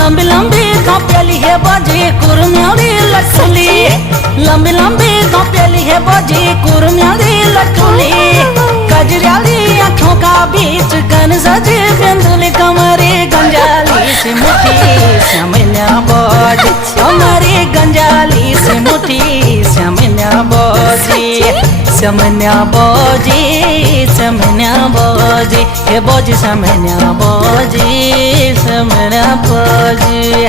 लंबी लंबी कपेली है बाजी कुरम्याली लटुली लंबी लंबी कपेली है बाजी कुरम्याली लटुली गजराली आँखों का बीच गन सजे बिंदुली कमरे गंजाली से मुठी श्यामन्या बाजी कमरे गंजाली से मुठी श्यामन्या बाजी श्यामन्या बाजी श्यामन्या बाजी हे बाजी श्यामन्या बाजी श्यामन्या बाजी